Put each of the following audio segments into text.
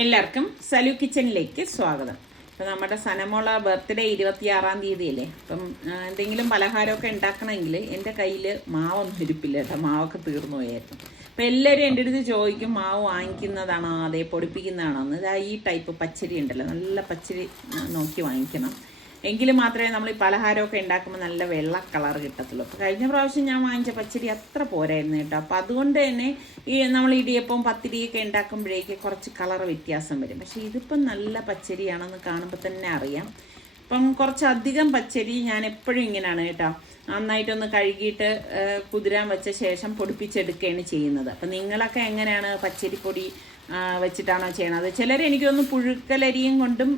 എല്ലാവർക്കും സലു കിച്ചണിലേക്ക് സ്വാഗതം. അപ്പം നമ്മുടെ സനമോള ബർത്ത്ഡേ 26-ാം തീയതിയല്ലേ. അപ്പം എന്തെങ്കിലും പലഹാരമൊക്കെ ഉണ്ടാക്കണമെങ്കിൽ എൻ്റെ കയ്യിൽ മാവൊന്നും ഇരിപ്പില്ല കേട്ടോ. മാവൊക്കെ തീർന്നു പോയായിരുന്നു. അപ്പം എല്ലാവരും എൻ്റെ അടുത്ത് ചോദിക്കും, മാവ് വാങ്ങിക്കുന്നതാണോ അതേ പൊടിപ്പിക്കുന്നതാണോ എന്ന്. ഇതാ ഈ ടൈപ്പ് പച്ചരി ഉണ്ടല്ലോ, നല്ല പച്ചരി നോക്കി വാങ്ങിക്കണം. എങ്കിൽ മാത്രമേ നമ്മൾ ഈ പലഹാരമൊക്കെ ഉണ്ടാക്കുമ്പോൾ നല്ല വെള്ള കളർ കിട്ടത്തുള്ളൂ. അപ്പോൾ കഴിഞ്ഞ പ്രാവശ്യം ഞാൻ വാങ്ങിച്ച പച്ചരി അത്ര പോരായിരുന്നു കേട്ടോ. അപ്പോൾ അതുകൊണ്ട് തന്നെ നമ്മൾ ഇടിയപ്പം പത്തിരിയൊക്കെ ഉണ്ടാക്കുമ്പോഴേക്ക് കുറച്ച് കളർ വ്യത്യാസം വരും. പക്ഷേ ഇതിപ്പം നല്ല പച്ചരിയാണെന്ന് കാണുമ്പോൾ തന്നെ അറിയാം. അപ്പം കുറച്ചധികം പച്ചരി ഞാൻ എപ്പോഴും ഇങ്ങനെയാണ് കേട്ടോ, നന്നായിട്ടൊന്ന് കഴുകിയിട്ട് കുതിരാൻ വെച്ച ശേഷം പൊടിപ്പിച്ചെടുക്കുകയാണ് ചെയ്യുന്നത്. അപ്പം നിങ്ങളൊക്കെ എങ്ങനെയാണ് പച്ചരിപ്പൊടി വെച്ചിട്ടാണോ ചെയ്യണത്? ചിലർ എനിക്കൊന്ന് പുഴുക്കലരിയും കൊണ്ടും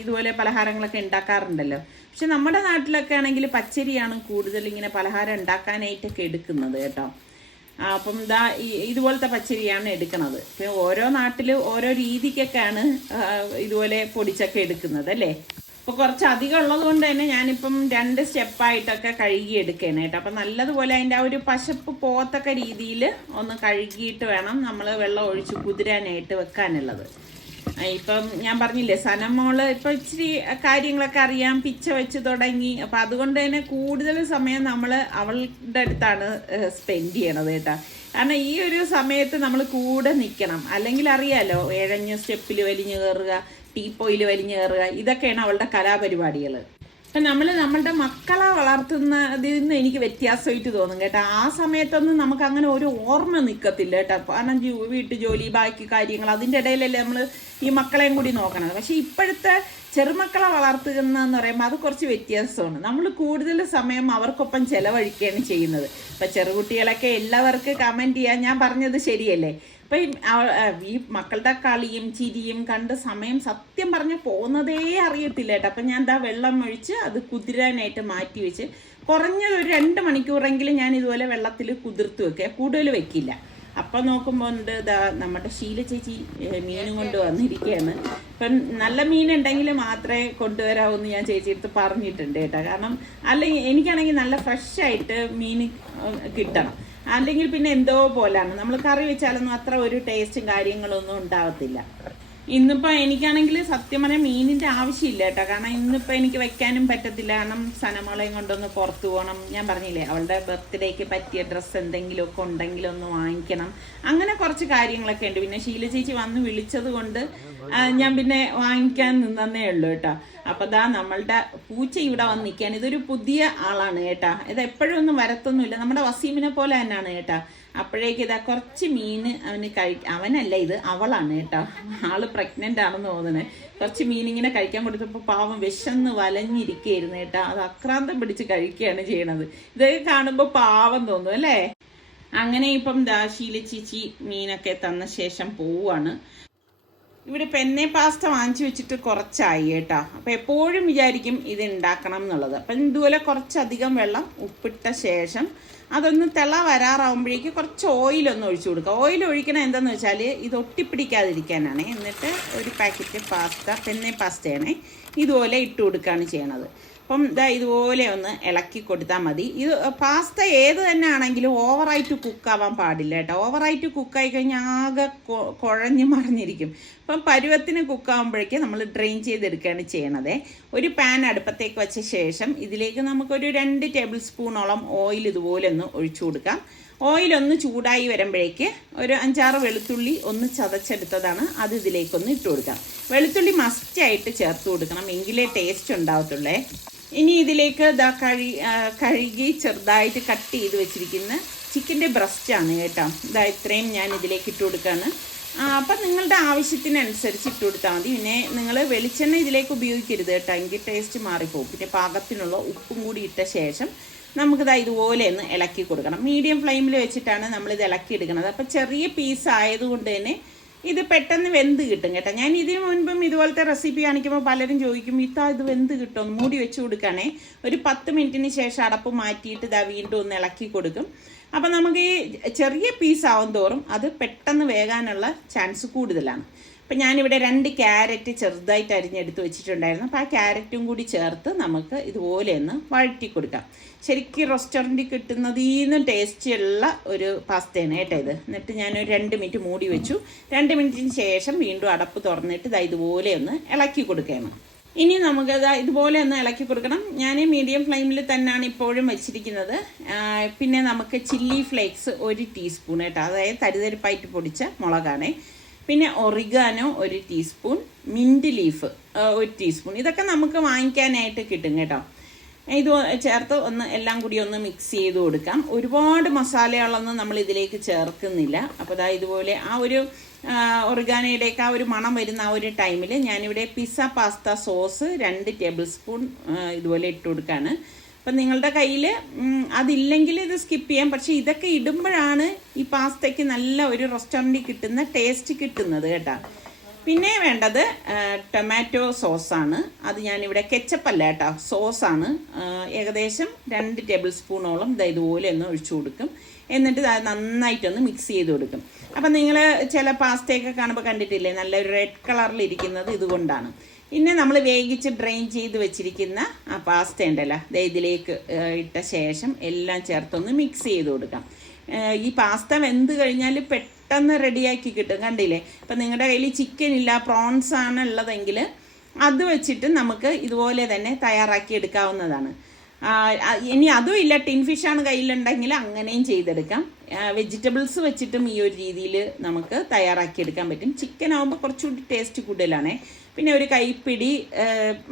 ഇതുപോലെ പലഹാരങ്ങളൊക്കെ ഉണ്ടാക്കാറുണ്ടല്ലോ. പക്ഷെ നമ്മുടെ നാട്ടിലൊക്കെ ആണെങ്കിൽ പച്ചരിയാണ് കൂടുതൽ ഇങ്ങനെ പലഹാരം ഉണ്ടാക്കാനായിട്ടൊക്കെ എടുക്കുന്നത് കേട്ടോ. അപ്പം ഇതുപോലത്തെ പച്ചരിയാണ് എടുക്കുന്നത്. ഇപ്പം ഓരോ നാട്ടിൽ ഓരോ രീതിക്കൊക്കെയാണ് ഇതുപോലെ പൊടിച്ചൊക്കെ എടുക്കുന്നത് അല്ലേ. അപ്പോൾ കുറച്ച് അധികം ഉള്ളത് കൊണ്ട് തന്നെ ഞാനിപ്പം 2 സ്റ്റെപ്പായിട്ടൊക്കെ കഴുകി എടുക്കുകയാണ് കേട്ടോ. അപ്പം നല്ലതുപോലെ അതിൻ്റെ ആ ഒരു പശപ്പ് പോകത്തക്ക രീതിയിൽ ഒന്ന് കഴുകിയിട്ട് വേണം നമ്മൾ വെള്ളം ഒഴിച്ച് കുതിരാനായിട്ട് വെക്കാനുള്ളത്. ഇപ്പം ഞാൻ പറഞ്ഞില്ലേ, സനമോള് ഇപ്പം ഇച്ചിരി കാര്യങ്ങളൊക്കെ അറിയാം, പിച്ച വെച്ച് തുടങ്ങി. അപ്പം അതുകൊണ്ട് തന്നെ കൂടുതൽ സമയം നമ്മൾ അവളുടെ അടുത്താണ് സ്പെൻഡ് ചെയ്യണത് കേട്ടോ. കാരണം ഈ ഒരു സമയത്ത് നമ്മൾ കൂടെ നിൽക്കണം. അല്ലെങ്കിൽ അറിയാലോ, ഇഴഞ്ഞ സ്റ്റെപ്പിൽ വലിഞ്ഞു കയറുക, ടീപ്പോയിൽ വലിഞ്ഞു കയറുക, ഇതൊക്കെയാണ് അവളുടെ കലാപരിപാടികൾ. അപ്പം നമ്മളുടെ മക്കളെ വളർത്തുന്നതിൽ നിന്ന് എനിക്ക് വ്യത്യാസമായിട്ട് തോന്നും കേട്ടോ. ആ സമയത്തൊന്നും നമുക്ക് അങ്ങനെ ഒരു ഓർമ്മ നിൽക്കത്തില്ല കേട്ടോ. കാരണം വീട്ടു ജോലി, ബാക്കി കാര്യങ്ങൾ, അതിൻ്റെ ഇടയിലല്ലേ നമ്മൾ ഈ മക്കളെയും കൂടി നോക്കണത്. പക്ഷേ ഇപ്പോഴത്തെ ചെറുമക്കളെ വളർത്തുന്നതെന്ന് പറയുമ്പോൾ അത് കുറച്ച് വ്യത്യാസമാണ്. നമ്മൾ കൂടുതൽ സമയം അവർക്കൊപ്പം ചിലവഴിക്കുകയാണ് ചെയ്യുന്നത്. ഇപ്പം ചെറുകുട്ടികളൊക്കെ എല്ലാവർക്കും കമൻറ്റ് ചെയ്യാൻ ഞാൻ പറഞ്ഞത് ശരിയല്ലേ. അപ്പം ഈ മക്കളുടെ കളിയും ചിരിയും കണ്ട് സമയം സത്യം പറഞ്ഞ് പോകുന്നതേ അറിയത്തില്ല കേട്ടോ. അപ്പം ഞാൻ വെള്ളം ഒഴിച്ച് അത് കുതിരാനായിട്ട് മാറ്റി വെച്ച് കുറഞ്ഞത് ഒരു 2 മണിക്കൂറെങ്കിലും ഞാൻ ഇതുപോലെ വെള്ളത്തിൽ കുതിർത്ത് വെക്കുക, കൂടുതൽ വെക്കില്ല. അപ്പം നോക്കുമ്പോൾ ഉണ്ട് നമ്മുടെ ശീല ചേച്ചി മീനും കൊണ്ട് വന്നിരിക്കുകയാണ്. ഇപ്പം നല്ല മീനുണ്ടെങ്കിൽ മാത്രമേ കൊണ്ടുവരാവൂന്ന് ഞാൻ ചേച്ചിയെടുത്ത് പറഞ്ഞിട്ടുണ്ട് കേട്ടോ. കാരണം അല്ലെങ്കിൽ എനിക്കാണെങ്കിൽ നല്ല ഫ്രഷായിട്ട് മീൻ കിട്ടണം. അല്ലെങ്കിൽ പിന്നെ എന്തോ പോലാണ്, നമ്മൾ കറി വെച്ചാലൊന്നും അത്ര ഒരു ടേസ്റ്റും കാര്യങ്ങളൊന്നും ഉണ്ടാവത്തില്ല. ഇന്നിപ്പോൾ എനിക്കാണെങ്കിൽ സത്യം പറഞ്ഞാൽ മീനിൻ്റെ ആവശ്യമില്ല കേട്ടോ. കാരണം ഇന്നിപ്പോൾ എനിക്ക് വെക്കാനും പറ്റത്തില്ല. കാരണം സനമോളയും കൊണ്ടൊന്ന് പുറത്തു പോകണം. ഞാൻ പറഞ്ഞില്ലേ, അവളുടെ ബർത്ത്ഡേക്ക് പറ്റിയ ഡ്രസ്സ് എന്തെങ്കിലുമൊക്കെ ഉണ്ടെങ്കിൽ ഒന്ന് വാങ്ങിക്കണം. അങ്ങനെ കുറച്ച് കാര്യങ്ങളൊക്കെ ഉണ്ട്. പിന്നെ ശീല ചേച്ചി വന്ന് വിളിച്ചത് കൊണ്ട് ഞാൻ പിന്നെ വാങ്ങിക്കാൻ നിന്നേ ഉള്ളൂ കേട്ടോ. അപ്പോൾ നമ്മളുടെ പൂച്ച ഇവിടെ വന്ന് നിൽക്കാൻ, ഇതൊരു പുതിയ ആളാണ് കേട്ടാ. ഇത് എപ്പോഴും ഒന്നും വരത്തൊന്നുമില്ല, നമ്മുടെ വസീമിനെ പോലെ തന്നെയാണ് കേട്ടാ. അപ്പോഴേക്ക് കുറച്ച് മീൻ അവന് അവനല്ല, ഇത് അവളാണ് കേട്ടോ. ആള് പ്രഗ്നൻ്റ് ആണെന്ന് തോന്നുന്നത്. കുറച്ച് മീൻ ഇങ്ങനെ കഴിക്കാൻ കൊടുത്തപ്പോൾ പാവം വിശന്ന് വലഞ്ഞിരിക്കുകയായിരുന്നു കേട്ടോ. അത് അക്രാന്തം പിടിച്ച് കഴിക്കുകയാണ് ചെയ്യണത്. ഇതൊക്കെ കാണുമ്പോൾ പാവം തോന്നും അല്ലേ. അങ്ങനെ ഇപ്പം ശീല ചേച്ചി മീനൊക്കെ തന്ന ശേഷം പോവുകയാണ്. ഇവിടെ പെന്നെ പാസ്ത വാങ്ങിച്ചു വെച്ചിട്ട് കുറച്ചായി കേട്ടോ. അപ്പം എപ്പോഴും വിചാരിക്കും ഇത് ഉണ്ടാക്കണം എന്നുള്ളത്. അപ്പം ഇതുപോലെ കുറച്ചധികം വെള്ളം ഉപ്പിട്ട ശേഷം അതൊന്ന് തിള വരാറാവുമ്പോഴേക്ക് കുറച്ച് ഓയിലൊന്ന് ഒഴിച്ചു കൊടുക്കുക. ഓയിൽ ഒഴിക്കണം എന്താണെന്ന് വെച്ചാൽ ഇത് ഒട്ടിപ്പിടിക്കാതിരിക്കാനാണ്. എന്നിട്ട് ഒരു പാക്കറ്റ് പാസ്ത, പെന്നെ പാസ്തയാണേ, ഇതുപോലെ ഇട്ട് കൊടുക്കുകയാണ് ചെയ്യണത്. അപ്പം ഇതുപോലെ ഒന്ന് ഇളക്കി കൊടുത്താൽ മതി. ഇത് പാസ്ത ഏത് തന്നെ ആണെങ്കിലും ഓവറായിട്ട് കുക്കാവാൻ പാടില്ല കേട്ടോ. ഓവറായിട്ട് കുക്കായി കഴിഞ്ഞാൽ ആകെ കുഴഞ്ഞു മറിഞ്ഞിരിക്കും. അപ്പം പരുവത്തിന് കുക്കാവുമ്പോഴേക്ക് നമ്മൾ ഡ്രെയിൻ ചെയ്തെടുക്കുകയാണ് ചെയ്യണത്. ഒരു പാൻ അടുപ്പത്തേക്ക് വെച്ച ശേഷം ഇതിലേക്ക് നമുക്കൊരു 2 ടേബിൾ സ്പൂണോളം ഓയിൽ ഇതുപോലെ ഒന്ന് ഒഴിച്ചു കൊടുക്കാം. ഓയിലൊന്ന് ചൂടായി വരുമ്പോഴേക്ക് ഒരു 5-6 വെളുത്തുള്ളി ഒന്ന് ചതച്ചെടുത്തതാണ്, അത് ഇതിലേക്കൊന്ന് ഇട്ട് കൊടുക്കാം. വെളുത്തുള്ളി മസ്റ്റായിട്ട് ചേർത്ത് കൊടുക്കണം, എങ്കിലേ ടേസ്റ്റ് ഉണ്ടാവത്തുള്ളേ. ഇനി ഇതിലേക്ക് കഴുകി ചെറുതായിട്ട് കട്ട് ചെയ്ത് വെച്ചിരിക്കുന്ന ചിക്കൻ്റെ ബ്രസ്റ്റാണ് കേട്ടോ. ഇത്രയും ഞാൻ ഇതിലേക്ക് ഇട്ട് കൊടുക്കുകയാണ്. അപ്പം നിങ്ങളുടെ ആവശ്യത്തിനനുസരിച്ച് ഇട്ട് കൊടുത്താൽ മതി. പിന്നെ നിങ്ങൾ വെളിച്ചെണ്ണ ഇതിലേക്ക് ഉപയോഗിക്കരുത് കേട്ടോ, എങ്കിൽ ടേസ്റ്റ് മാറിപ്പോകും. പിന്നെ പാകത്തിനുള്ള ഉപ്പും കൂടി ഇട്ട ശേഷം നമുക്കിത് ഇതുപോലെ ഒന്ന് ഇളക്കി കൊടുക്കണം. മീഡിയം ഫ്ലെയിമിൽ വെച്ചിട്ടാണ് നമ്മളിത് ഇളക്കി എടുക്കുന്നത്. അപ്പം ചെറിയ പീസ് ആയതുകൊണ്ട് തന്നെ ഇത് പെട്ടെന്ന് വെന്ത് കിട്ടും കേട്ടോ. ഞാൻ ഇതിനു മുൻപും ഇതുപോലത്തെ റെസിപ്പി കാണിക്കുമ്പോൾ പലരും ചോദിക്കും, ഇത് വെന്ത് കിട്ടും, മൂടി വെച്ച് കൊടുക്കുകയാണേ. ഒരു 10 മിനിറ്റിന് ശേഷം അടപ്പ് മാറ്റിയിട്ട് വീണ്ടും ഒന്ന് ഇളക്കി കൊടുക്കും. അപ്പം നമുക്ക് ഈ ചെറിയ പീസ് ആവും തോറും അത് പെട്ടെന്ന് വേകാനുള്ള ചാൻസ് കൂടുതലാണ്. അപ്പം ഞാനിവിടെ 2 ക്യാരറ്റ് ചെറുതായിട്ട് അരിഞ്ഞെടുത്ത് വെച്ചിട്ടുണ്ടായിരുന്നു. അപ്പോൾ ആ ക്യാരറ്റും കൂടി ചേർത്ത് നമുക്ക് ഇതുപോലെ ഒന്ന് വഴറ്റി കൊടുക്കാം. ശരിക്കും റെസ്റ്റോറൻറ്റിൽ കിട്ടുന്നതിൽ നിന്നും ടേസ്റ്റുള്ള ഒരു പാസ്തയാണ് കേട്ടോ ഇത്. എന്നിട്ട് ഞാനൊരു 2 മിനിറ്റ് മൂടി വെച്ചു. 2 മിനിറ്റിന് ശേഷം വീണ്ടും അടപ്പ് തുറന്നിട്ട് ഇതുപോലെ ഒന്ന് ഇളക്കി കൊടുക്കുകയാണ്. ഇനി നമുക്കത് ഇതുപോലെ ഒന്ന് ഇളക്കി കൊടുക്കണം. ഞാൻ മീഡിയം ഫ്ലെയിമിൽ തന്നെയാണ് ഇപ്പോഴും വെച്ചിരിക്കുന്നത്. പിന്നെ നമുക്ക് ചില്ലി ഫ്ലേക്സ് 1 ടീസ്പൂൺ കേട്ടോ, അതായത് തരിതരിപ്പായിട്ട് പൊടിച്ച മുളകാണ്. പിന്നെ oregano 1 teaspoon, mint leaf 1 teaspoon. ഇതൊക്കെ നമുക്ക് വാങ്ങിക്കാനായിട്ട് കിട്ടും കേട്ടോ. ഇത് ചേർത്ത് എല്ലാം കൂടി ഒന്ന് മിക്സ് ചെയ്ത് കൊടുക്കാം. ഒരുപാട് മസാലകളൊന്നും നമ്മൾ ഇതിലേക്ക് ചേർക്കുന്നില്ല. അപ്പോൾ ഇതുപോലെ ആ ഒരു ഒറിഗാനോയുടെയൊക്കെ ആ ഒരു മണം വരുന്ന ആ ഒരു ടൈമിൽ ഞാനിവിടെ pizza pasta sauce 2 table spoon ഇതുപോലെ ഇട്ട് കൊടുക്കുകയാണ്. അപ്പം നിങ്ങളുടെ കയ്യിൽ അതില്ലെങ്കിൽ ഇത് സ്കിപ്പ് ചെയ്യാം. പക്ഷേ ഇതൊക്കെ ഇടുമ്പോഴാണ് ഈ പാസ്തയ്ക്ക് നല്ല ഒരു റെസ്റ്റോറൻറ്റിൽ കിട്ടുന്ന ടേസ്റ്റ് കിട്ടുന്നത് കേട്ടോ. പിന്നെ വേണ്ടത് ടൊമാറ്റോ സോസാണ്. അത് ഞാനിവിടെ കെച്ചപ്പല്ല കേട്ടോ, സോസാണ്. ഏകദേശം 2 ടേബിൾ സ്പൂണോളം ഇതുപോലെ ഒന്ന് ഒഴിച്ചു കൊടുക്കും. എന്നിട്ട് നന്നായിട്ടൊന്ന് മിക്സ് ചെയ്ത് കൊടുക്കും. അപ്പം നിങ്ങൾ ചില പാസ്തയൊക്കെ കാണുമ്പോൾ കണ്ടിട്ടില്ലേ, നല്ലൊരു റെഡ് കളറിലിരിക്കുന്നത് ഇതുകൊണ്ടാണ്. പിന്നെ നമ്മൾ വേവിച്ച് ഡ്രെയിൻ ചെയ്ത് വെച്ചിരിക്കുന്ന ആ പാസ്ത ഉണ്ടല്ലോ, ഇതിലേക്ക് ഇട്ട ശേഷം എല്ലാം ചേർത്തൊന്ന് മിക്സ് ചെയ്ത് കൊടുക്കാം. ഈ പാസ്ത വെന്ത് കഴിഞ്ഞാൽ പെട്ടെന്ന് റെഡിയാക്കി കിട്ടും, കണ്ടില്ലേ. ഇപ്പം നിങ്ങളുടെ കയ്യിൽ ചിക്കൻ ഇല്ല, പ്രോൺസ് ആണ് ഉള്ളതെങ്കിൽ അത് വെച്ചിട്ട് നമുക്ക് ഇതുപോലെ തന്നെ തയ്യാറാക്കി എടുക്കാവുന്നതാണ്. ഇനി അതും ഇല്ല, ടിൻ ഫിഷാണ് കയ്യിലുണ്ടെങ്കിൽ അങ്ങനെയും ചെയ്തെടുക്കാം. വെജിറ്റബിൾസ് വെച്ചിട്ടും ഈ ഒരു രീതിയിൽ നമുക്ക് തയ്യാറാക്കി എടുക്കാൻ പറ്റും. ചിക്കൻ ആകുമ്പോൾ കുറച്ചുകൂടി ടേസ്റ്റ് കൂടുതലാണേ. പിന്നെ ഒരു കൈപ്പിടി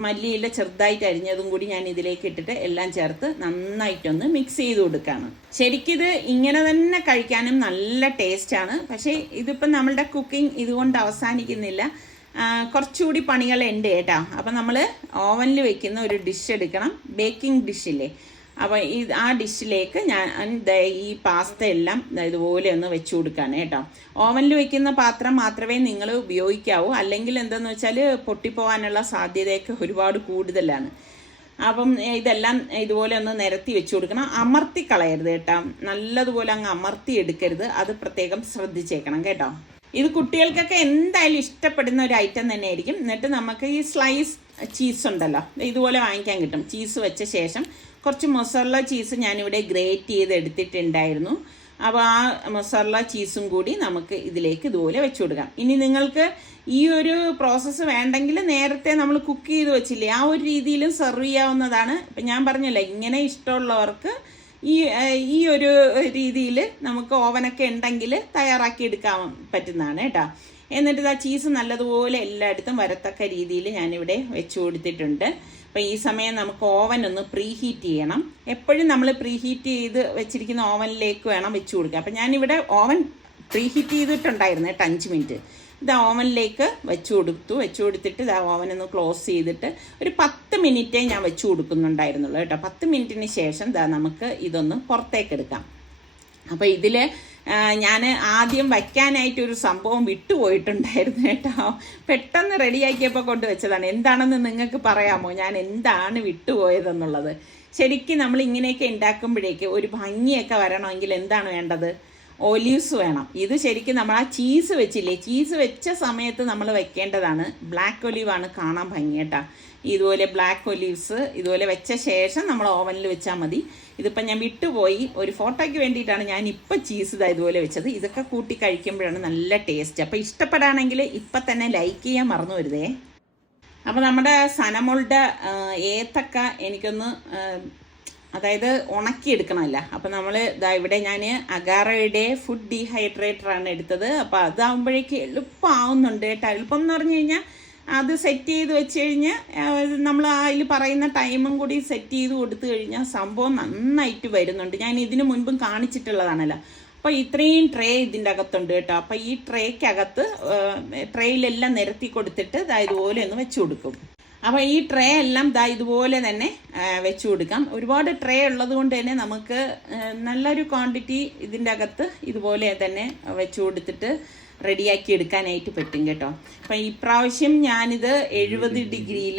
മല്ലിയില ചെറുതായിട്ട് അരിഞ്ഞതും കൂടി ഞാൻ ഇതിലേക്ക് ഇട്ടിട്ട് എല്ലാം ചേർത്ത് നന്നായിട്ടൊന്ന് മിക്സ് ചെയ്ത് കൊടുക്കുകയാണ്. ശരിക്കിത് ഇങ്ങനെ തന്നെ കഴിക്കാനും നല്ല ടേസ്റ്റാണ്. പക്ഷേ ഇതിപ്പം നമ്മളുടെ കുക്കിംഗ് ഇതുകൊണ്ട് അവസാനിക്കുന്നില്ല, കുറച്ചുകൂടി പണികളുണ്ട് കേട്ടോ. അപ്പം നമ്മൾ ഓവനിൽ വെക്കുന്ന ഒരു ഡിഷ് എടുക്കണം, ബേക്കിംഗ് ഡിഷില്ലേ. അപ്പോൾ ആ ഡിഷിലേക്ക് ഞാൻ ഈ പാസ്ത എല്ലാം ഇതുപോലെ ഒന്ന് വെച്ച് കൊടുക്കുകയാണ് കേട്ടോ. ഓവനിൽ വെക്കുന്ന പാത്രം മാത്രമേ നിങ്ങൾ ഉപയോഗിക്കാവൂ, അല്ലെങ്കിൽ എന്തെന്ന് വെച്ചാൽ പൊട്ടിപ്പോവാനുള്ള സാധ്യതയൊക്കെ ഒരുപാട് കൂടുതലാണ്. അപ്പം ഇതെല്ലാം ഇതുപോലെ ഒന്ന് നിരത്തി വെച്ച് കൊടുക്കണം. അമർത്തി കളയരുത് കേട്ടോ, നല്ലതുപോലെ അങ്ങ് അമർത്തി എടുക്കരുത്, അത് പ്രത്യേകം ശ്രദ്ധിച്ചേക്കണം കേട്ടോ. ഇത് കുട്ടികൾക്കൊക്കെ എന്തായാലും ഇഷ്ടപ്പെടുന്ന ഒരു ഐറ്റം തന്നെയായിരിക്കും. എന്നിട്ട് നമുക്ക് ഈ സ്ലൈസ് ചീസ് ഉണ്ടല്ലോ, ഇതുപോലെ വാങ്ങിക്കാൻ കിട്ടും. ചീസ് വെച്ച ശേഷം കുറച്ച് മൊസറല്ല ചീസ് ഞാനിവിടെ ഗ്രേറ്റ് ചെയ്ത് എടുത്തിട്ടുണ്ടായിരുന്നു. അപ്പോൾ ആ മൊസറല്ല ചീസും കൂടി നമുക്ക് ഇതിലേക്ക് ഇതുപോലെ വെച്ച് കൊടുക്കാം. ഇനി നിങ്ങൾക്ക് ഈ ഒരു പ്രോസസ്സ് വേണ്ടെങ്കിൽ നേരത്തെ നമ്മൾ കുക്ക് ചെയ്ത് വെച്ചില്ലേ, ആ ഒരു രീതിയിലും സെർവ് ചെയ്യാവുന്നതാണ്. ഇപ്പം ഞാൻ പറഞ്ഞല്ലോ, ഇങ്ങനെ ഇഷ്ടമുള്ളവർക്ക് ഈ ഒരു രീതിയിൽ നമുക്ക് ഓവനൊക്കെ ഉണ്ടെങ്കിൽ തയ്യാറാക്കി എടുക്കാൻ പറ്റുന്നതാണ് കേട്ടോ. എന്നിട്ട് ആ ചീസ് നല്ലതുപോലെ എല്ലായിടത്തും വരത്തക്ക രീതിയിൽ ഞാനിവിടെ വെച്ച് കൊടുത്തിട്ടുണ്ട്. അപ്പം ഈ സമയം നമുക്ക് ഓവൻ ഒന്ന് പ്രീ ഹീറ്റ് ചെയ്യണം. എപ്പോഴും നമ്മൾ പ്രീ ഹീറ്റ് ചെയ്ത് വെച്ചിരിക്കുന്ന ഓവനിലേക്ക് വേണം വെച്ച് കൊടുക്കുക. അപ്പം ഞാനിവിടെ ഓവൻ പ്രീ ഹീറ്റ് ചെയ്തിട്ടുണ്ടായിരുന്നു കേട്ടോ, 5 മിനിറ്റ്. ഇത് ഓവനിലേക്ക് വെച്ച് കൊടുത്തിട്ട് ഇത് ഓവനൊന്ന് ക്ലോസ് ചെയ്തിട്ട് ഒരു 10 മിനിറ്റേ ഞാൻ വെച്ച് കൊടുക്കുന്നുണ്ടായിരുന്നുള്ളൂ കേട്ടോ. 10 മിനിറ്റിന് ശേഷം നമുക്ക് ഇതൊന്ന് പുറത്തേക്ക് എടുക്കാം. അപ്പോൾ ഇതിൽ ഞാൻ ആദ്യം വയ്ക്കാനായിട്ടൊരു സംഭവം വിട്ടുപോയിട്ടുണ്ടായിരുന്നു കേട്ടോ. പെട്ടെന്ന് റെഡിയാക്കിയപ്പോൾ കൊണ്ടുവച്ചതാണ്. എന്താണെന്ന് നിങ്ങൾക്ക് പറയാമോ ഞാൻ എന്താണ് വിട്ടുപോയതെന്നുള്ളത്? ശരിക്കും നമ്മൾ ഇങ്ങനെയൊക്കെ ഉണ്ടാക്കുമ്പോഴേക്ക് ഒരു ഭംഗിയൊക്കെ വരണമെങ്കിൽ എന്താണ് വേണ്ടത്? ഒലീവ്സ് വേണം. ഇത് ശരിക്കും നമ്മൾ ആ ചീസ് വെച്ചില്ലേ, ചീസ് വെച്ച സമയത്ത് നമ്മൾ വെക്കേണ്ടതാണ്. ബ്ലാക്ക് ഒലീവാണ് കാണാൻ ഭംഗി കേട്ടോ. ഇതുപോലെ ബ്ലാക്ക് ഒലീവ്സ് ഇതുപോലെ വെച്ച ശേഷം നമ്മൾ ഓവനിൽ വെച്ചാൽ മതി. ഇതിപ്പോൾ ഞാൻ വിട്ടുപോയി, ഒരു ഫോട്ടോയ്ക്ക് വേണ്ടിയിട്ടാണ് ഞാൻ ഇപ്പം ചീസ് ഇതുപോലെ വെച്ചത്. ഇതൊക്കെ കൂട്ടി കഴിക്കുമ്പോഴാണ് നല്ല ടേസ്റ്റ്. അപ്പോൾ ഇഷ്ടപ്പെടുകയാണെങ്കിൽ ഇപ്പം തന്നെ ലൈക്ക് ചെയ്യാൻ മറന്നു വരുതേ. അപ്പോൾ നമ്മുടെ സനമോളുടെ ഏത്തക്ക എനിക്കൊന്ന് അതായത് ഉണക്കിയെടുക്കണമല്ല. അപ്പോൾ നമ്മൾ ഇവിടെ ഞാൻ അഗാറയുടെ ഫുഡ് ഡീഹൈഡ്രേറ്ററാണ് എടുത്തത്. അപ്പോൾ അതാകുമ്പോഴേക്ക് എളുപ്പമാവുന്നുണ്ട് കേട്ടോ. എളുപ്പം എന്ന് പറഞ്ഞു കഴിഞ്ഞാൽ അത് സെറ്റ് ചെയ്ത് വെച്ച് കഴിഞ്ഞാൽ നമ്മൾ അതിൽ പറയുന്ന ടൈമും കൂടി സെറ്റ് ചെയ്ത് കൊടുത്തു കഴിഞ്ഞാൽ സംഭവം നന്നായിട്ട് വരുന്നുണ്ട്. ഞാൻ ഇതിനു മുൻപും കാണിച്ചിട്ടുള്ളതാണല്ലോ. അപ്പോൾ ഇത്രയും ട്രേ ഇതിൻ്റെ അകത്തുണ്ട് കേട്ടോ. അപ്പോൾ ഈ ട്രേക്കകത്ത് ട്രേയിലെല്ലാം നിരത്തി കൊടുത്തിട്ട് ഇതുപോലെ ഒന്ന് വെച്ച് കൊടുക്കും. അപ്പോൾ ഈ ട്രേ എല്ലാം ഇതുപോലെ തന്നെ വെച്ച് കൊടുക്കാം. ഒരുപാട് ട്രേ ഉള്ളത് കൊണ്ട് തന്നെ നമുക്ക് നല്ലൊരു ക്വാണ്ടിറ്റി ഇതിൻ്റെ അകത്ത് ഇതുപോലെ തന്നെ വെച്ച് കൊടുത്തിട്ട് റെഡിയാക്കി എടുക്കാനായിട്ട് പറ്റും കേട്ടോ. അപ്പം ഇപ്രാവശ്യം ഞാനിത് 70 ഡിഗ്രിയിൽ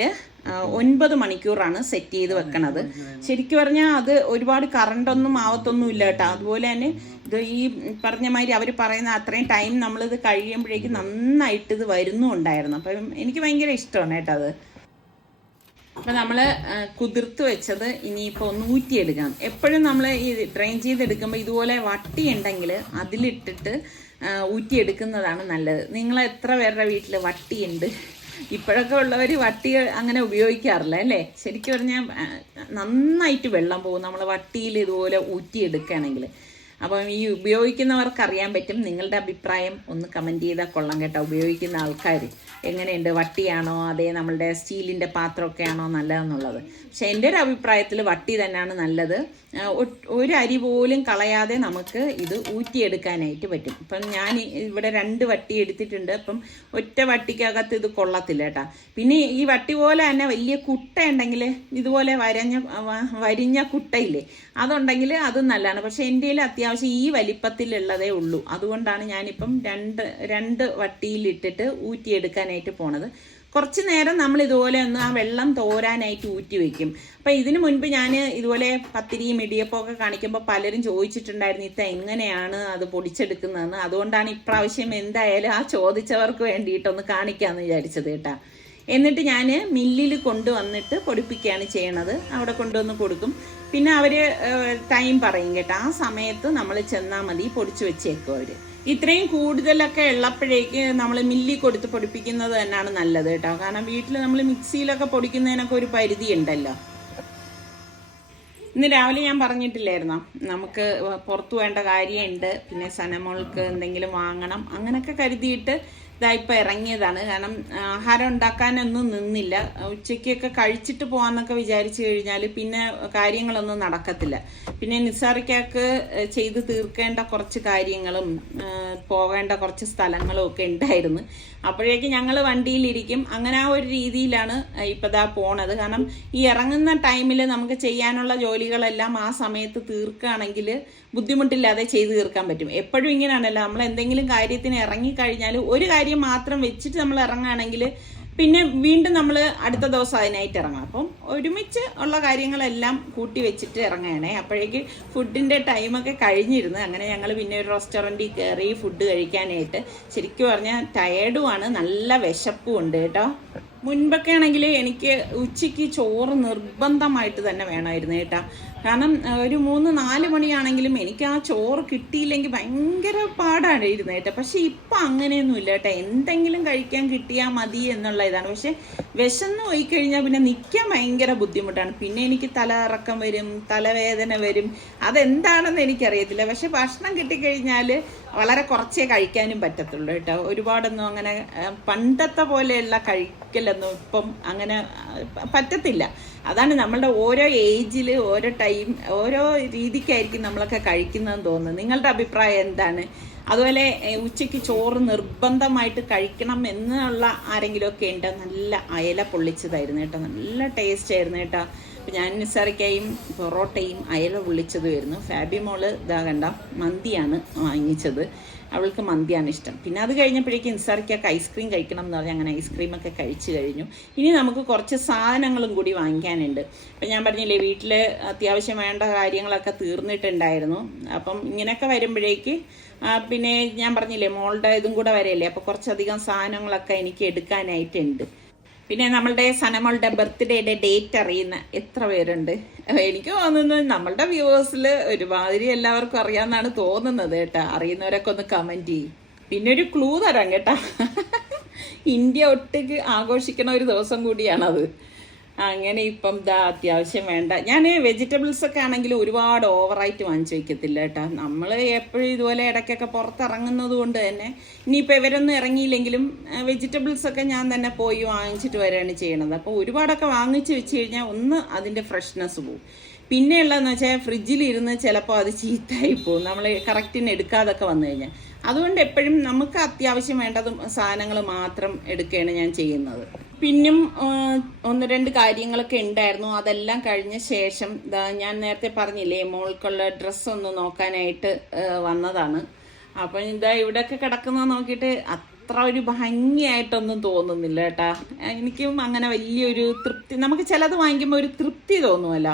9 മണിക്കൂറാണ് സെറ്റ് ചെയ്ത് വെക്കണത്. ശരിക്കും പറഞ്ഞാൽ അത് ഒരുപാട് കറണ്ടൊന്നും ആവത്തൊന്നും ഇല്ല കേട്ടോ. അതുപോലെ തന്നെ ഇത് ഈ പറഞ്ഞ മാതിരി അവർ പറയുന്ന അത്രയും ടൈം നമ്മളിത് കഴിയുമ്പോഴേക്കും നന്നായിട്ട് ഇത് വരുന്നുണ്ടായിരുന്നു. അപ്പം എനിക്ക് ഭയങ്കര ഇഷ്ടമാണ് കേട്ടോ അത്. അപ്പം നമ്മൾ കുതിർത്ത് വെച്ചത് ഇനിയിപ്പോൾ ഒന്ന് ഊറ്റിയെടുക്കണം. എപ്പോഴും നമ്മൾ ഈ ഡ്രെയിൻ ചെയ്തെടുക്കുമ്പോൾ ഇതുപോലെ വട്ടി ഉണ്ടെങ്കിൽ അതിലിട്ടിട്ട് ഊറ്റിയെടുക്കുന്നതാണ് നല്ലത്. നിങ്ങൾ എത്ര പേരുടെ വീട്ടിൽ വട്ടിയുണ്ട്? ഇപ്പോഴൊക്കെ ഉള്ളവർ വട്ടി അങ്ങനെ ഉപയോഗിക്കാറില്ല അല്ലേ? ശരിക്കും പറഞ്ഞാൽ നന്നായിട്ട് വെള്ളം പോകും നമ്മൾ വട്ടിയിൽ ഇതുപോലെ ഊറ്റിയെടുക്കുകയാണെങ്കിൽ. അപ്പം ഈ ഉപയോഗിക്കുന്നവർക്ക് അറിയാൻ പറ്റും. നിങ്ങളുടെ അഭിപ്രായം ഒന്ന് കമൻറ്റ് ചെയ്താൽ കൊള്ളാം കേട്ടോ. ഉപയോഗിക്കുന്ന ആൾക്കാർ എങ്ങനെയുണ്ട്, വട്ടിയാണോ അതേ നമ്മളുടെ സ്റ്റീലിൻ്റെ പാത്രമൊക്കെ ആണോ നല്ലതെന്നുള്ളത്. പക്ഷെ എൻ്റെ ഒരു അഭിപ്രായത്തിൽ വട്ടി തന്നെയാണ് നല്ലത്. ഒരു അരി പോലും കളയാതെ നമുക്ക് ഇത് ഊറ്റിയെടുക്കാനായിട്ട് പറ്റും. ഇപ്പം ഞാൻ ഇവിടെ 2 വട്ടി എടുത്തിട്ടുണ്ട്. അപ്പം ഒറ്റ വട്ടിക്കകത്ത് ഇത് കൊള്ളത്തില്ല കേട്ടോ. പിന്നെ ഈ വട്ടി പോലെ തന്നെ വലിയ കുട്ട ഉണ്ടെങ്കിൽ ഇതുപോലെ വരിഞ്ഞ കുട്ടയില്ലേ, അതുണ്ടെങ്കിൽ അതും നല്ലതാണ്. പക്ഷെ എൻ്റെ കയ്യിൽ അത്യാവശ്യം ഈ വലിപ്പത്തിലുള്ളതേ ഉള്ളൂ. അതുകൊണ്ടാണ് ഞാനിപ്പം രണ്ട് വട്ടിയിലിട്ടിട്ട് ഊറ്റിയെടുക്കാനായിട്ട് പോണത്. കുറച്ച് നേരം നമ്മൾ ഇതുപോലെ ഒന്ന് ആ വെള്ളം തോരാനായിട്ട് ഊറ്റി വെക്കും. അപ്പം ഇതിനു മുൻപ് ഞാൻ ഇതുപോലെ പത്തിരിയും ഇടിയപ്പമൊക്കെ കാണിക്കുമ്പോൾ പലരും ചോദിച്ചിട്ടുണ്ടായിരുന്നു ഇത്ത എങ്ങനെയാണ് അത് പൊടിച്ചെടുക്കുന്നതെന്ന്. അതുകൊണ്ടാണ് ഇപ്രാവശ്യം എന്തായാലും ആ ചോദിച്ചവർക്ക് വേണ്ടിയിട്ടൊന്ന് കാണിക്കാമെന്ന് വിചാരിച്ചത് കേട്ടോ. എന്നിട്ട് ഞാൻ മില്ലിൽ കൊണ്ടുവന്നിട്ട് പൊടിപ്പിക്കുകയാണ് ചെയ്യണത്. അവിടെ കൊണ്ടുവന്ന് കൊടുക്കും. പിന്നെ അവർ ടൈം പറയും കേട്ടോ. ആ സമയത്ത് നമ്മൾ ചെന്നാൽ മതി, പൊടിച്ചു വെച്ചേക്കും അവർ. ഇത്രയും കൂടുതലൊക്കെ ഉള്ളപ്പോഴേക്ക് നമ്മൾ മില്ലിൽ കൊടുത്ത് പൊടിപ്പിക്കുന്നത് തന്നെയാണ് നല്ലത് കേട്ടോ. കാരണം വീട്ടിൽ നമ്മൾ മിക്സിയിലൊക്കെ പൊടിക്കുന്നതിനൊക്കെ ഒരു പരിധി ഉണ്ടല്ലോ. ഇന്ന് രാവിലെ ഞാൻ പറഞ്ഞിട്ടില്ലായിരുന്നോ നമുക്ക് പുറത്തു വേണ്ട കാര്യമുണ്ട്, പിന്നെ സനമോൾക്ക് എന്തെങ്കിലും വാങ്ങണം, അങ്ങനെയൊക്കെ കരുതിയിട്ട് ഇതായിപ്പോൾ ഇറങ്ങിയതാണ്. കാരണം ആഹാരം ഉണ്ടാക്കാനൊന്നും നിന്നില്ല. ഉച്ചയ്ക്കൊക്കെ കഴിച്ചിട്ട് പോകാമെന്നൊക്കെ വിചാരിച്ചു കഴിഞ്ഞാൽ പിന്നെ കാര്യങ്ങളൊന്നും നടക്കത്തില്ല. പിന്നെ നിസാറിക്കാക്ക് ചെയ്ത് തീർക്കേണ്ട കുറച്ച് കാര്യങ്ങളും പോകേണ്ട കുറച്ച് സ്ഥലങ്ങളും ഒക്കെ ഉണ്ടായിരുന്നു. അപ്പോഴേക്ക് ഞങ്ങൾ വണ്ടിയിലിരിക്കും. അങ്ങനെ ആ ഒരു രീതിയിലാണ് ഇപ്പം ഇതാ പോണത്. കാരണം ഈ ഇറങ്ങുന്ന ടൈമിൽ നമുക്ക് ചെയ്യാനുള്ള ജോലികളെല്ലാം ആ സമയത്ത് തീർക്കുകയാണെങ്കിൽ ബുദ്ധിമുട്ടില്ലാതെ ചെയ്ത് തീർക്കാൻ പറ്റും. എപ്പോഴും ഇങ്ങനെയാണല്ലോ, നമ്മൾ എന്തെങ്കിലും കാര്യത്തിന് ഇറങ്ങിക്കഴിഞ്ഞാൽ ഒരു കാര്യം മാത്രം വെച്ചിട്ട് നമ്മൾ ഇറങ്ങുകയാണെങ്കിൽ പിന്നെ വീണ്ടും നമ്മൾ അടുത്ത ദിവസം അതിനായിട്ട് ഇറങ്ങാം. അപ്പം ഒരുമിച്ച് ഉള്ള കാര്യങ്ങളെല്ലാം കൂട്ടി വെച്ചിട്ട് ഇറങ്ങുകയാണേ. അപ്പോഴേക്ക് ഫുഡിൻ്റെ ടൈമൊക്കെ കഴിഞ്ഞിരുന്നു. അങ്ങനെ ഞങ്ങൾ പിന്നെ ഒരു റെസ്റ്റോറൻറ്റിൽ കയറി ഫുഡ് കഴിക്കാനായിട്ട്. ശരിക്കും പറഞ്ഞാൽ ടയേർഡുമാണ്, നല്ല വിശപ്പും ഉണ്ട് കേട്ടോ. മുൻപൊക്കെ ആണെങ്കിൽ എനിക്ക് ഉച്ചയ്ക്ക് ചോറ് നിർബന്ധമായിട്ട് തന്നെ വേണമായിരുന്നു കേട്ടോ. കാരണം ഒരു 3-4 മണിയാണെങ്കിലും എനിക്ക് ആ ചോറ് കിട്ടിയില്ലെങ്കിൽ ഭയങ്കര പാടാണ് ഇരുന്നത് കേട്ടോ. പക്ഷെ ഇപ്പം അങ്ങനെയൊന്നും ഇല്ല കേട്ടോ. എന്തെങ്കിലും കഴിക്കാൻ കിട്ടിയാൽ മതി എന്നുള്ള ഇതാണ്. പക്ഷെ വിശന്ന് പോയി കഴിഞ്ഞാൽ പിന്നെ നിൽക്കാൻ ഭയങ്കര ബുദ്ധിമുട്ടാണ്. പിന്നെ എനിക്ക് തലകറക്കം വരും, തലവേദന വരും. അതെന്താണെന്ന് എനിക്കറിയത്തില്ല. പക്ഷെ ഭക്ഷണം കിട്ടിക്കഴിഞ്ഞാൽ വളരെ കുറച്ചേ കഴിക്കാനും പറ്റത്തുള്ളൂ കേട്ടോ. ഒരുപാടൊന്നും അങ്ങനെ പണ്ടത്തെ പോലെയുള്ള കഴിക്കലൊന്നും ഇപ്പം അങ്ങനെ പറ്റത്തില്ല. അതാണ് നമ്മളുടെ ഓരോ ഏജിൽ ഓരോ ടൈം ഓരോ രീതിക്കായിരിക്കും നമ്മളൊക്കെ കഴിക്കുന്നതെന്ന് തോന്നുന്നു. നിങ്ങളുടെ അഭിപ്രായം എന്താണ്? അതുപോലെ ഉച്ചയ്ക്ക് ചോറ് നിർബന്ധമായിട്ട് കഴിക്കണം എന്നുള്ള ആരെങ്കിലുമൊക്കെ ഉണ്ട്? നല്ല അയല പൊള്ളിച്ചതായിരുന്നു കേട്ടോ, നല്ല ടേസ്റ്റ് ആയിരുന്നു കേട്ടോ. അപ്പം ഞാൻ നിസാറിക്കായും പൊറോട്ടയും അയല പൊള്ളിച്ചതുമായിരുന്നു. ഫാബി മോള് ഇതാ കണ്ട മന്തിയാണ് വാങ്ങിച്ചത്, അവൾക്ക് മന്തിയാണ് ഇഷ്ടം. പിന്നെ അത് കഴിഞ്ഞപ്പോഴേക്കും നിസാറിക്കൊക്കെ ഐസ്ക്രീം കഴിക്കണം എന്ന് പറഞ്ഞാൽ അങ്ങനെ ഐസ്ക്രീമൊക്കെ കഴിച്ചു കഴിഞ്ഞു. ഇനി നമുക്ക് കുറച്ച് സാധനങ്ങളും കൂടി വാങ്ങിക്കാനുണ്ട്. അപ്പം ഞാൻ പറഞ്ഞില്ലേ വീട്ടിൽ അത്യാവശ്യം വേണ്ട കാര്യങ്ങളൊക്കെ തീർന്നിട്ടുണ്ടായിരുന്നു. അപ്പം ഇങ്ങനെയൊക്കെ വരുമ്പോഴേക്ക് പിന്നെ ഞാൻ പറഞ്ഞില്ലേ മോളുടെ ഇതും കൂടെ വരെയല്ലേ, അപ്പോൾ കുറച്ചധികം സാധനങ്ങളൊക്കെ എനിക്ക് എടുക്കാനായിട്ടുണ്ട്. പിന്നെ നമ്മളുടെ സനമോളുടെ ബർത്ത്ഡേയുടെ ഡേറ്റ് അറിയുന്ന എത്ര പേരുണ്ട്? എനിക്ക് തോന്നുന്നത് നമ്മളുടെ വ്യൂവേഴ്സിൽ ഒരുമാതിരി എല്ലാവർക്കും അറിയാമെന്നാണ് തോന്നുന്നത് കേട്ടോ. അറിയുന്നവരൊക്കെ ഒന്ന് കമൻറ്റ് ചെയ്യും. പിന്നെ ഒരു ക്ലൂ തരാം കേട്ടോ, ഇന്ത്യ ഒട്ടേക്ക് ആഘോഷിക്കണ ഒരു ദിവസം കൂടിയാണത്. അങ്ങനെ ഇപ്പം ഇതാ അത്യാവശ്യം വേണ്ട. ഞാൻ വെജിറ്റബിൾസ് ഒക്കെ ആണെങ്കിൽ ഒരുപാട് ഓവറായിട്ട് വാങ്ങിച്ചു വയ്ക്കത്തില്ല കേട്ടോ. നമ്മൾ എപ്പോഴും ഇതുപോലെ ഇടയ്ക്കൊക്കെ പുറത്തിറങ്ങുന്നത് കൊണ്ട് തന്നെ ഇനിയിപ്പോൾ ഇവരൊന്നും ഇറങ്ങിയില്ലെങ്കിലും വെജിറ്റബിൾസൊക്കെ ഞാൻ തന്നെ പോയി വാങ്ങിച്ചിട്ട് വരികയാണ് ചെയ്യണത്. അപ്പോൾ ഒരുപാടൊക്കെ വാങ്ങിച്ച് വെച്ച് കഴിഞ്ഞാൽ ഒന്ന് അതിൻ്റെ ഫ്രഷ്നെസ് പോവും. പിന്നെ ഉള്ളതെന്ന് വെച്ചാൽ ഫ്രിഡ്ജിലിരുന്ന് ചിലപ്പോൾ അത് ചീത്തയായി പോകും നമ്മൾ കറക്റ്റിന് എടുക്കാതൊക്കെ വന്നു കഴിഞ്ഞാൽ. അതുകൊണ്ട് എപ്പോഴും നമുക്ക് അത്യാവശ്യം വേണ്ടതും സാധനങ്ങൾ മാത്രം എടുക്കുകയാണ് ഞാൻ ചെയ്യുന്നത്. പിന്നും 1-2 കാര്യങ്ങളൊക്കെ ഉണ്ടായിരുന്നു. അതെല്ലാം കഴിഞ്ഞ ശേഷം ഞാൻ നേരത്തെ പറഞ്ഞില്ലേ മോൾക്കുള്ള ഡ്രസ്സൊന്ന് നോക്കാനായിട്ട് വന്നതാണ്. അപ്പം ഇവിടെയൊക്കെ കിടക്കുന്നത് നോക്കിയിട്ട് അത്ര ഒരു ഭംഗിയായിട്ടൊന്നും തോന്നുന്നില്ല കേട്ടാ. എനിക്കും അങ്ങനെ വലിയൊരു തൃപ്തി, നമുക്ക് ചിലത് വാങ്ങിക്കുമ്പോൾ ഒരു തൃപ്തി തോന്നുമല്ലോ.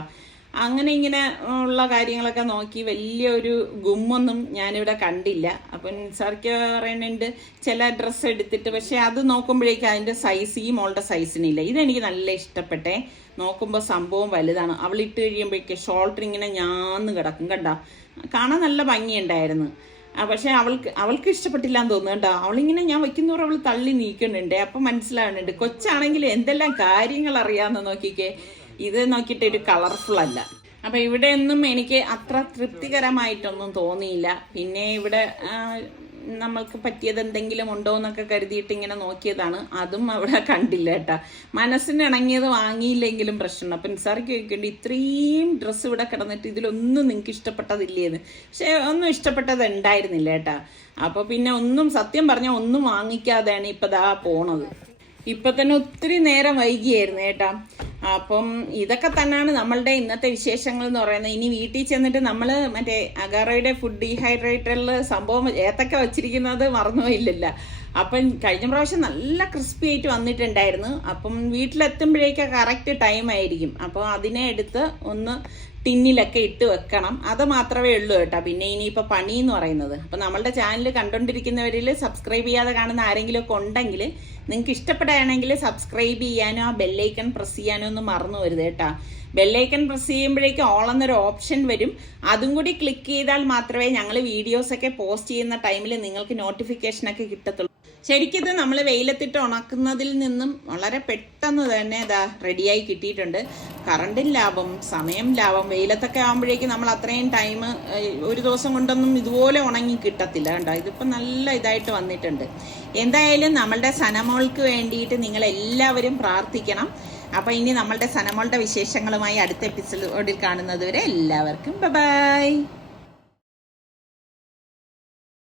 അങ്ങനെ ഇങ്ങനെ ഉള്ള കാര്യങ്ങളൊക്കെ നോക്കി വലിയൊരു ഗുമ്മൊന്നും ഞാനിവിടെ കണ്ടില്ല. അപ്പം നിസാർക്ക് പറയുന്നുണ്ട് ചില ഡ്രസ്സ് എടുത്തിട്ട്, പക്ഷെ അത് നോക്കുമ്പോഴേക്കും അതിൻ്റെ സൈസ് ഈ മോളുടെ സൈസിനില്ല. ഇതെനിക്ക് നല്ല ഇഷ്ടപ്പെട്ടെ. നോക്കുമ്പോൾ സംഭവം വലുതാണ്. അവളിട്ട് കഴിയുമ്പോഴേക്ക് ഷോൾഡർ ഇങ്ങനെ ഞാന്ന് കിടക്കും കണ്ട, കാണാൻ നല്ല ഭംഗിയുണ്ടായിരുന്നു. പക്ഷെ അവൾക്ക് ഇഷ്ടപ്പെട്ടില്ല എന്ന് തോന്നുന്നു കേട്ടോ. അവളിങ്ങനെ ഞാൻ വയ്ക്കുന്നവർ അവൾ തള്ളി നീക്കുന്നുണ്ട്. അപ്പം മനസ്സിലാവുന്നുണ്ട് കൊച്ചാണെങ്കിൽ എന്തെല്ലാം കാര്യങ്ങൾ അറിയാമെന്ന് നോക്കിക്കേ. ഇത് നോക്കിയിട്ട് ഒരു കളർഫുൾ അല്ല. അപ്പം ഇവിടെ ഒന്നും എനിക്ക് അത്ര തൃപ്തികരമായിട്ടൊന്നും തോന്നിയില്ല. പിന്നെ ഇവിടെ നമ്മൾക്ക് പറ്റിയത് എന്തെങ്കിലും ഉണ്ടോ എന്നൊക്കെ കരുതിയിട്ട് ഇങ്ങനെ നോക്കിയതാണ്. അതും അവിടെ കണ്ടില്ല കേട്ടാ. മനസ്സിന് ഇണങ്ങിയത് വാങ്ങിയില്ലെങ്കിലും പ്രശ്നമുണ്ട്. അപ്പം നിസാർക്ക് ചോദിക്കേണ്ടി ഇത്രയും ഡ്രസ്സ് ഇവിടെ കിടന്നിട്ട് ഇതിലൊന്നും നിങ്ങൾക്ക് ഇഷ്ടപ്പെട്ടതില്ലേന്ന്. പക്ഷെ ഒന്നും ഇഷ്ടപ്പെട്ടത് ഉണ്ടായിരുന്നില്ല കേട്ടാ. അപ്പോൾ പിന്നെ ഒന്നും സത്യം പറഞ്ഞാൽ ഒന്നും വാങ്ങിക്കാതെയാണ് ഇപ്പം ദാ പോണത്. ഇപ്പം തന്നെ ഒത്തിരി നേരം വൈകിയായിരുന്നു കേട്ടാ. അപ്പം ഇതൊക്കെ തന്നെയാണ് നമ്മളുടെ ഇന്നത്തെ വിശേഷങ്ങൾ എന്ന് പറയുന്നത്. ഇനി വീട്ടിൽ ചെന്നിട്ട് നമ്മൾ മറ്റേ അഗാറയുടെ ഫുഡ് ഡീഹൈഡ്രേറ്ററിൽ സംഭവം ഏത്തക്ക വച്ചിരിക്കുന്നത് മറന്നുപോയില്ലല്ലോ. അപ്പം കഴിഞ്ഞ പ്രാവശ്യം നല്ല ക്രിസ്പി ആയിട്ട് വന്നിട്ടുണ്ടായിരുന്നു. അപ്പം വീട്ടിലെത്തുമ്പോഴേക്ക് കറക്റ്റ് ടൈം ആയിരിക്കും. അപ്പോൾ അതിനെ എടുത്ത് ഒന്ന് ടിന്നിലൊക്കെ ഇട്ട് വെക്കണം. അത് മാത്രമേ ഉള്ളൂ കേട്ടോ. പിന്നെ ഇനിയിപ്പോൾ പണി എന്ന് പറയുന്നത്, അപ്പം നമ്മളുടെ ചാനൽ കണ്ടുകൊണ്ടിരിക്കുന്നവരിൽ സബ്സ്ക്രൈബ് ചെയ്യാതെ കാണുന്ന ആരെങ്കിലും ഒക്കെ ഉണ്ടെങ്കിൽ നിങ്ങൾക്ക് ഇഷ്ടപ്പെടുകയാണെങ്കിൽ സബ്സ്ക്രൈബ് ചെയ്യാനോ ആ ബെല്ലൈക്കൺ പ്രസ് ചെയ്യാനോ ഒന്നും മറന്നു വരുത് കേട്ടോ. ബെല്ലൈക്കൺ പ്രസ് ചെയ്യുമ്പോഴേക്കും ഓൾ എന്നൊരു ഓപ്ഷൻ വരും. അതും കൂടി ക്ലിക്ക് ചെയ്താൽ മാത്രമേ ഞങ്ങൾ വീഡിയോസൊക്കെ പോസ്റ്റ് ചെയ്യുന്ന ടൈമിൽ നിങ്ങൾക്ക് നോട്ടിഫിക്കേഷനൊക്കെ കിട്ടത്തുള്ളൂ. ശരിക്കും ഇത് നമ്മൾ വെയിലത്തിട്ട് ഉണക്കുന്നതിൽ നിന്നും വളരെ പെട്ടെന്ന് തന്നെ ഇതാ റെഡിയായി കിട്ടിയിട്ടുണ്ട്. കറണ്ടും ലാഭം, സമയം ലാഭം. വെയിലത്തൊക്കെ ആകുമ്പോഴേക്കും നമ്മൾ അത്രയും ടൈം ഒരു ദിവസം കൊണ്ടൊന്നും ഇതുപോലെ ഉണങ്ങി കിട്ടത്തില്ല കേട്ടോ. ഇതിപ്പോൾ നല്ല ഇതായിട്ട് വന്നിട്ടുണ്ട്. എന്തായാലും നമ്മളുടെ സനമോൾക്ക് വേണ്ടിയിട്ട് നിങ്ങളെല്ലാവരും പ്രാർത്ഥിക്കണം. അപ്പോൾ ഇനി നമ്മളുടെ സനമോളുടെ വിശേഷങ്ങളുമായി അടുത്ത എപ്പിസോഡിൽ കാണുന്നത് വരെ എല്ലാവർക്കും ബൈ.